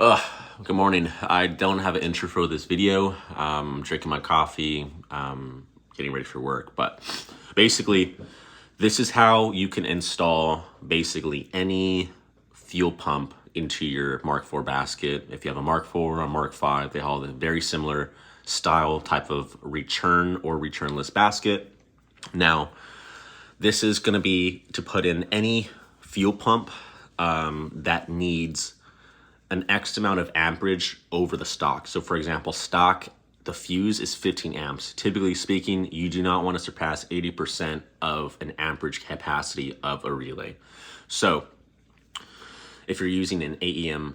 Good morning. I don't have an intro for this video. I'm drinking my coffee, getting ready for work. But basically, this is how you can install basically any fuel pump into your Mark IV basket. If you have a Mark IV or a Mark V, they all have a very similar style type of return or returnless basket. Now, this is going to be to put in any fuel pump that needs an X amount of amperage over the stock. So for example, stock, the fuse is 15 amps. Typically speaking, you do not want to surpass 80% of an amperage capacity of a relay. So if you're using an AEM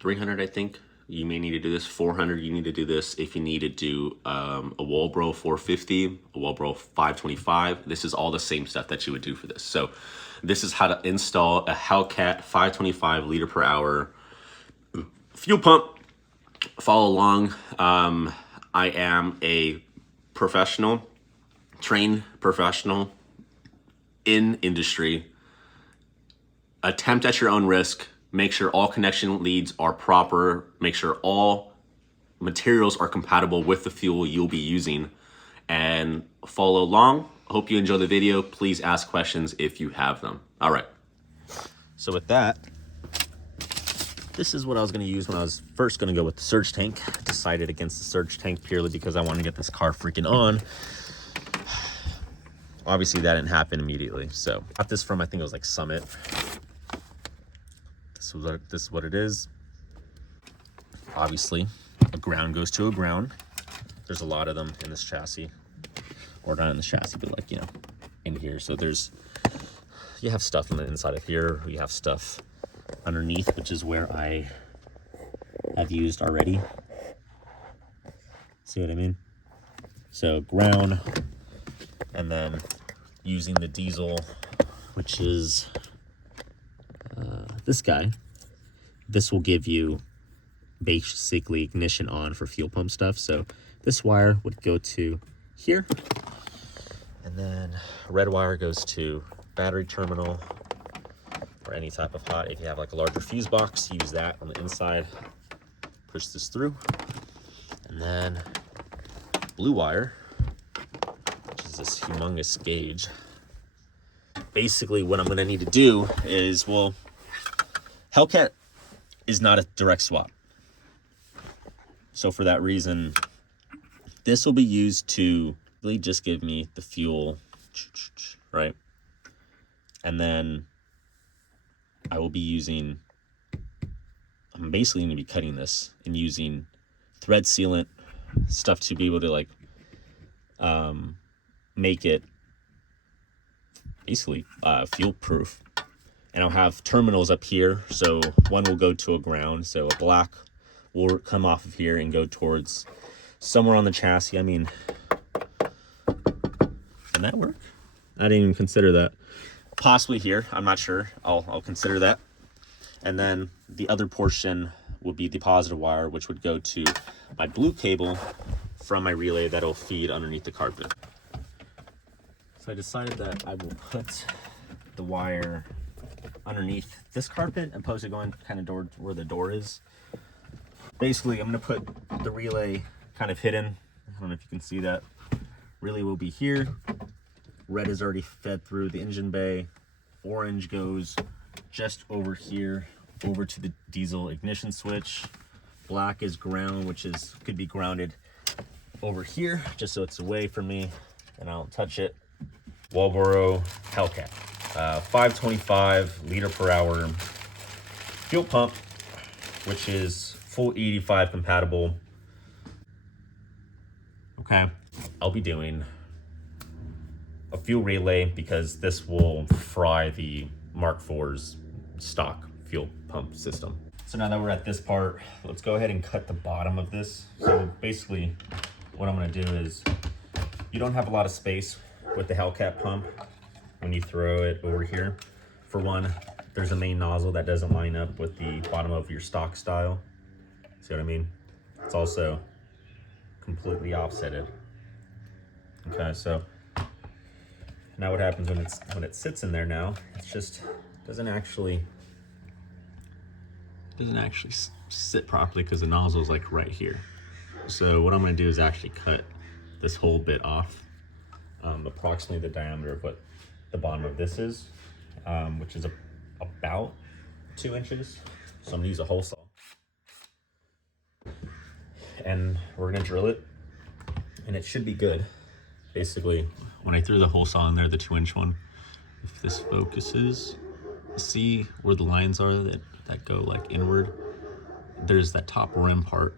300, I think, you may need to do this. 400, you need to do this. If you need to do a walbro 450, a walbro 525, this is all the same stuff that you would do for this. So this is how to install a Hellcat 525 liter per hour fuel pump. Follow along. I am a professional, trained professional in industry. Attempt at your own risk. Make sure all connection leads are proper. Make sure all materials are compatible with the fuel you'll be using, and follow along. Hope you enjoy the video. Please ask questions if you have them. All right. So with that, this is what I was going to use when I was first going to go with the surge tank. I decided against the surge tank purely because I wanted to get this car freaking on. Obviously, that didn't happen immediately. So I got this from, I think it was like Summit. This is what it is. Obviously, a ground goes to a ground. There's a lot of them in this chassis. Or not in the chassis, but like, you know, in here. So you have stuff on the inside of here. You have stuff underneath, which is where I have used already. See what I mean? So ground, and then using the diesel, which is this guy. This will give you basically ignition on for fuel pump stuff. So this wire would go to here. And then red wire goes to battery terminal or any type of hot. If you have like a larger fuse box, use that on the inside. Push this through. And then blue wire, which is this humongous gauge. Basically what I'm gonna need to do is, well, Hellcat is not a direct swap. So for that reason, this will be used to really just give me the fuel, right? And then I will be using, I'm basically going to be cutting this and using thread sealant stuff to be able to like make it basically fuel proof. And I'll have terminals up here. So one will go to a ground. So a black will come off of here and go towards somewhere on the chassis. I mean, can that work? I didn't even consider that. Possibly here, I'm not sure. I'll consider that. And then the other portion would be the positive wire, which would go to my blue cable from my relay that'll feed underneath the carpet. So I decided that I will put the wire underneath this carpet opposed to going kind of door where the door is. Basically, I'm going to put the relay kind of hidden. I don't know if you can see that. Relay will be here. Red is already fed through the engine bay. Orange goes just over here, over to the diesel ignition switch. Black is ground, which could be grounded over here, just so it's away from me and I don't touch it. Walbro Hellcat, 525 liter per hour fuel pump, which is full 85 compatible. Okay, I'll be doing a fuel relay because this will fry the Mark IV's stock fuel pump system. So now that we're at this part, let's go ahead and cut the bottom of this. So basically what I'm going to do is, you don't have a lot of space with the Hellcat pump when you throw it over here. For one, there's a main nozzle that doesn't line up with the bottom of your stock style. See what I mean? It's also completely offsetted. Okay, so now what happens when it sits in there now, it's just doesn't actually doesn't actually sit properly because the nozzle is like right here. So what I'm going to do is actually cut this whole bit off, approximately the diameter of what the bottom of this is, which is about 2 inches. So I'm going to use a hole saw, and we're going to drill it, and it should be good. Basically, when I threw the hole saw in there, the 2-inch one, if this focuses, see where the lines are that go like inward? There's that top rim part.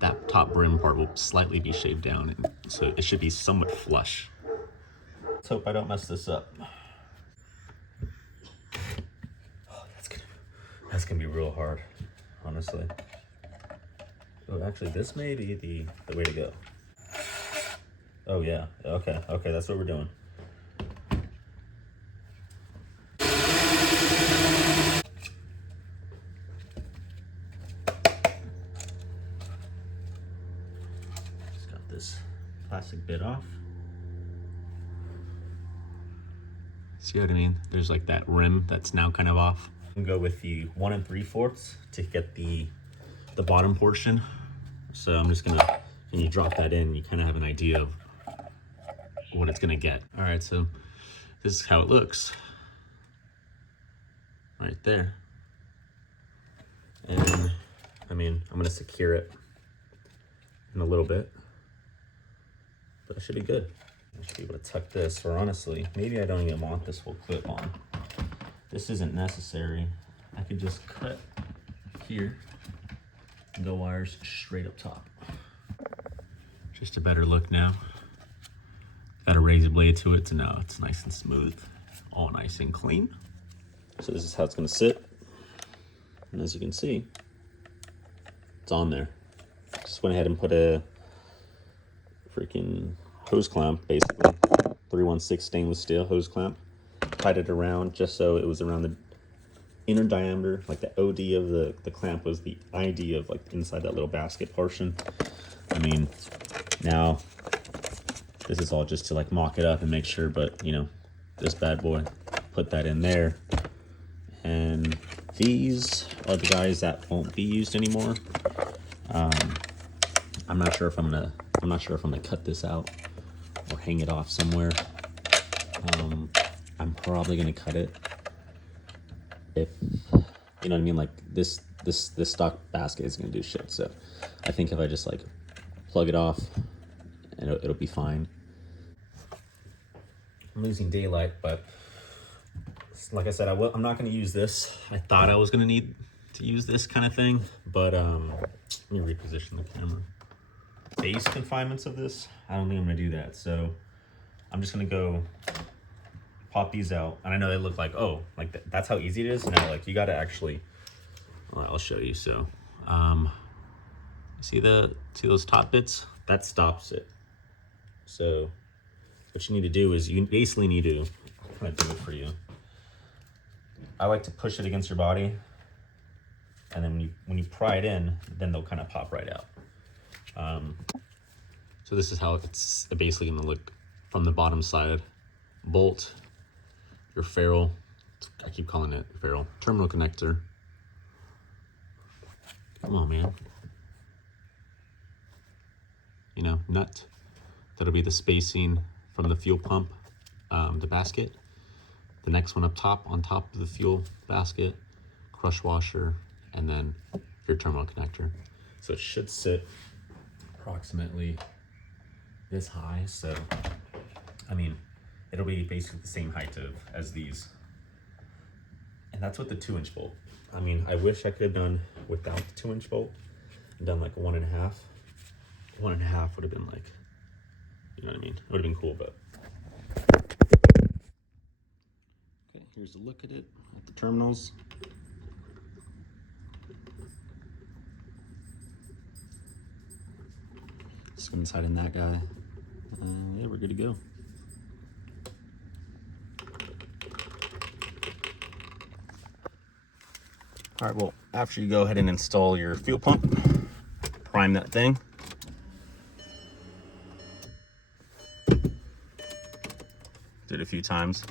That top brim part will slightly be shaved down, and so it should be somewhat flush. Let's hope I don't mess this up. Oh, that's gonna be real hard, honestly. Oh, actually, this may be the way to go. Oh yeah, okay, that's what we're doing. This plastic bit off. See what I mean? There's like that rim that's now kind of off. I'm gonna go with the 1 3/4 to get the bottom portion. So I'm just gonna, when you drop that in, you kind of have an idea of what it's gonna get. All right, so this is how it looks right there. And I mean, I'm gonna secure it in a little bit. But I should be good. I should be able to tuck this, or honestly, maybe I don't even want this whole clip on. This isn't necessary. I could just cut here and go wires straight up top. Just a better look now. Got a razor blade to it, so now it's nice and smooth, all nice and clean. So this is how it's gonna sit. And as you can see, it's on there. Just went ahead and put a freaking hose clamp, basically 316 stainless steel hose clamp, tied it around just so it was around the inner diameter, like the OD of the clamp was the ID of like inside that little basket portion. I mean, now this is all just to like mock it up and make sure, but you know, this bad boy, put that in there. And these are the guys that won't be used anymore. I'm not sure if I'm gonna cut this out or hang it off somewhere. I'm probably gonna cut it. If you know what I mean, like this stock basket is gonna do shit. So I think if I just like plug it off, and it'll be fine. I'm losing daylight, but like I said, I'm not gonna use this. I thought I was gonna need to use this kind of thing, but let me reposition the camera. Base confinements of this, I don't think I'm gonna do that. So I'm just gonna go pop these out. And I know they look like, oh, like that's how easy it is. No, like you gotta actually, well, I'll show you. So see those top bits? That stops it. So what you need to do is you basically need to, I'm gonna do it for you. I like to push it against your body, and then when you pry it in, then they'll kind of pop right out. So this is how it's basically gonna look from the bottom side. Bolt, your ferrule, I keep calling it ferrule, terminal connector. Come on, man. You know, nut. That'll be the spacing from the fuel pump, the basket. The next one up top, on top of the fuel basket, crush washer, and then your terminal connector. So it should sit approximately this high. So, I mean, it'll be basically the same height as these. And that's with the 2-inch bolt. I mean, I wish I could have done without the 2-inch bolt and done like 1.5. 1.5 would have been like, you know what I mean? It would have been cool, but. Okay, here's a look at it, at the terminals. Let's go inside in that guy. Yeah, we're good to go. All right, well, after you go ahead and install your fuel pump, prime that thing. Do it a few times.